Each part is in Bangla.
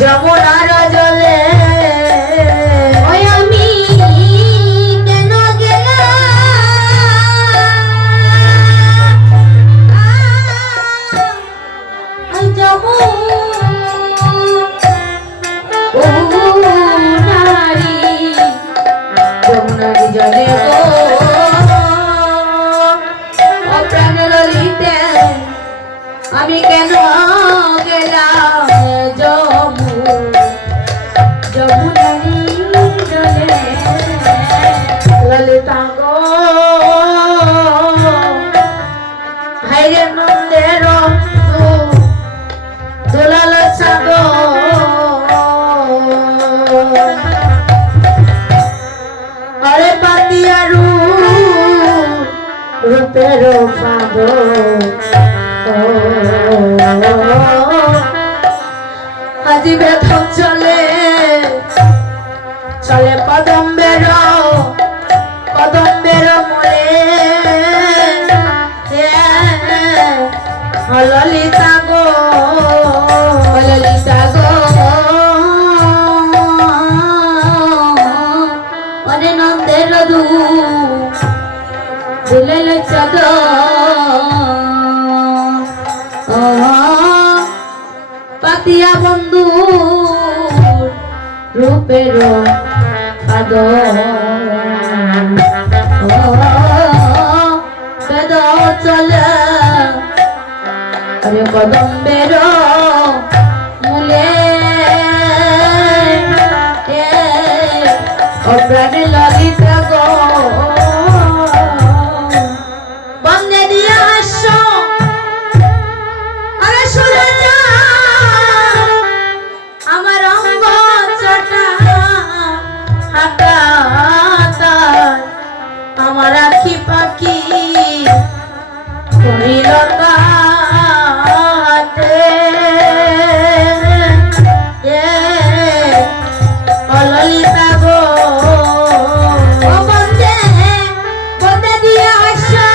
যমুনার জলে ওই আমি কেন গেলাম যমুনারি যমুনারি জলে গো অপ্রাণ ললিতে আমি কেন গেলাম যমুনারি জলে ললিতা গো হাইরে নন্দের দুলাল সাগর আরে পাতিয়ারু রূপের ফাগর আজি বেথম চলে চলে কদম্বের মূলে ললিতা গো ললিতা গো অনে নন্দের দুলেল চাদর পাতিয়া বন্ধু রূপের আদর বেদ চলে আরে কদম্বের মূলে অপ্রাণ ললিতা গো বন্দে দিয়ে হাস্য আরে শুনে যা আমার অঙ্গ চটা হাতা আমার আখি পাখি করিলতা ললিতা গো বন্দে বন্দে দিয়ে আসা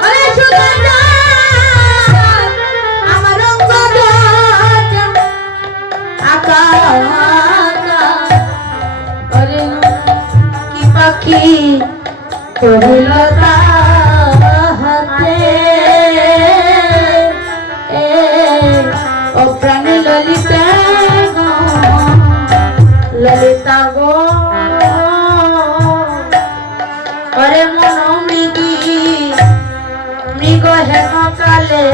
ওরে সুগন্ধা আমার অঙ্গ আকাশ ওরে কি পাখি করিলতা হাতে অপ্রাণ ললিতা ললিতা গো অরে মন মৃগ হেন কালে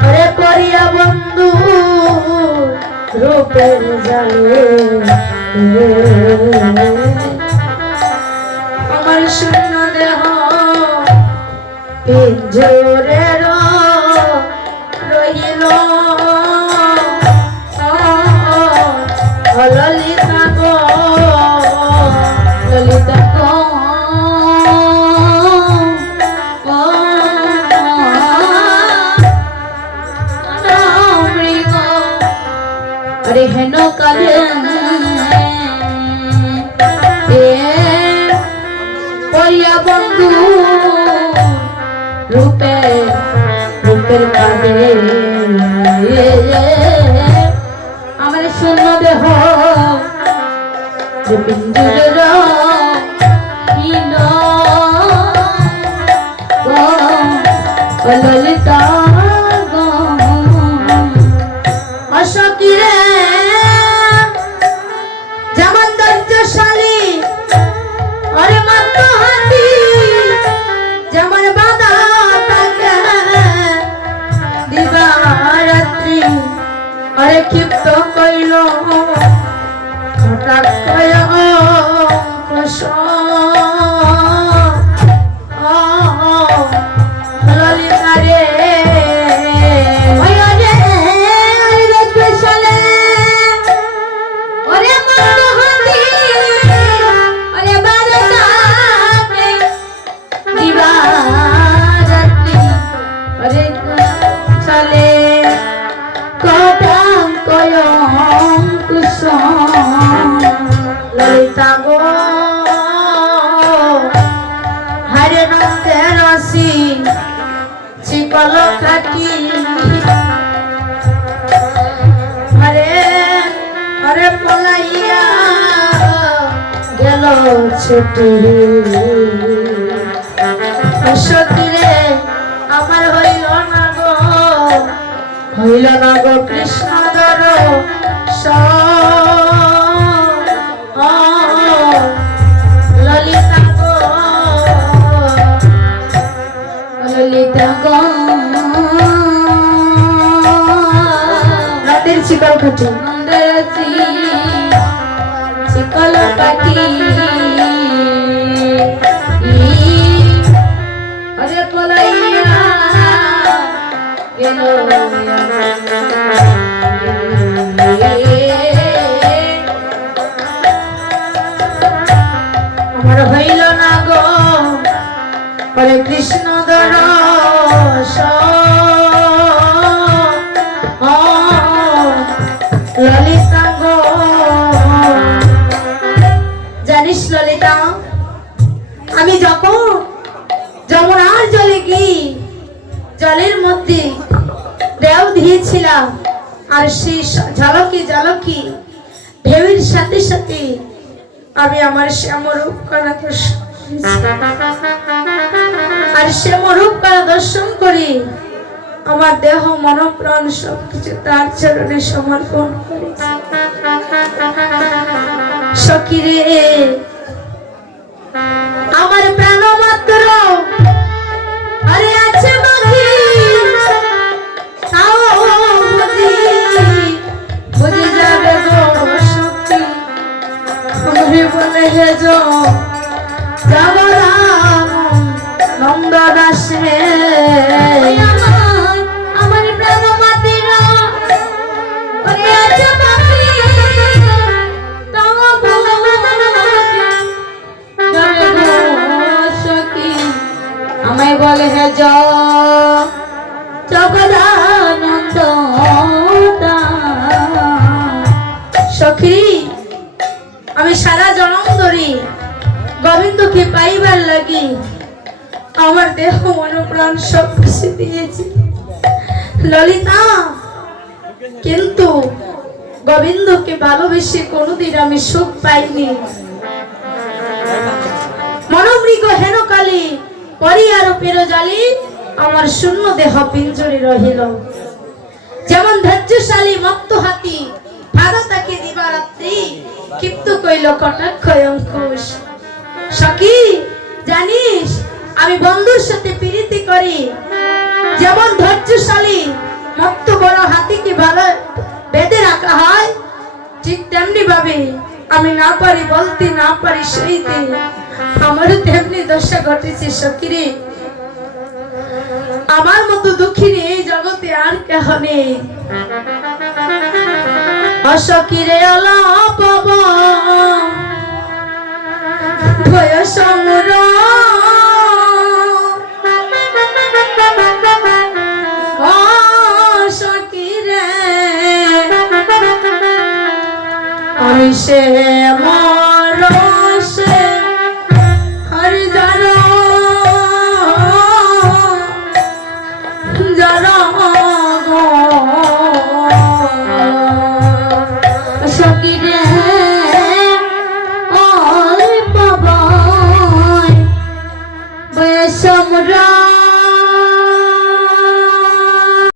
অরে করিয়া বন্ধু রূপের জালে আমার শূন্য দেহ পিঞ্জরের রহিল ললিতা গো ললিতা গো মৃগ আরে হেন কালে কইয়া বন্ধু রূপের কাঁদে আমার শূন্য দেহ পিঞ্জরের ললিতা গো অসকিরে যেমন দৈত্যশালী অরে মাত্র হাতি যেমন বাধা থাকে দিবারাত্রি অরে ক্ষিপ্ত কইল হঠাৎ কয় ললিতা রে ললিতা গো পাখি আরে আরে পলাইয়া গেল ছুটি সতীরে আমার হইল না গো কৃষ্ণ দর ললিতা গো ললিতা গো রাতের শিকল কাটি শিকল কাটি আরে পলাইয়া গেল আমার হইল না গো হরে কৃষ্ণ দরস ললিতা গো জানিস ললিতা আমি যখন যমুনার জলে গিয়ে জলের মধ্যে দেও দিয়েছিলাম আর সেই ঝলকি ঝলকি ঢেউয়ের সাথে সাথে আমি আমার শ্যামরূপ কলা দর্শন আর শ্যামরূপ কলা দর্শন করি আমার দেহ মন প্রাণ সবকিছু তার চরণে সমর্পণ করেছি সখী রে আমার প্রাণ মাত্র আরে আছে বাকি তাও বুঝি যাবে গো সখী তুমি বলে হে যাব রাম নন্দ দাসে আমার প্রাণ মাতির ওরে আছে বাকি তাও যাবে গো সখী আমায় বলে হে জগদানন্দ সখী আমি সারা জনম ধরি গোবিন্দকে পাইবার লাগি আমার দেহ মন প্রাণ সব কিছু দিয়েছি ললিতা কিন্তু গোবিন্দকে ভালোবেসে কোনোদিন আমি সুখ পাইনি মনোমৃগ হেন কালী পরিয়ার পের জালি আমার শূন্য দেহ পিঞ্জরে রহিল যেমন ধৈর্যশালী মত্ত হাতি ভাগা তাকে দিবারাত্রি ক্ষিপ্ত কইল কটাক্ষ অঙ্কুশ সখী জানিস আমি বন্ধুর সাথে প্রীতি করি যেমন ধৈর্যশালী মত্ত বড় হাতিকে ভালো বেঁধে রাখা হয় ঠিক তেমনি ভাবে আমি না পারি বলতে না পারি সেইতে আমারও তেমনি দশা ঘটেছে সখী রে আমার মতো দুঃখিনী এই জগতে আর কেহ নেই অসখী রে অলপ ভয় সংগ্রাম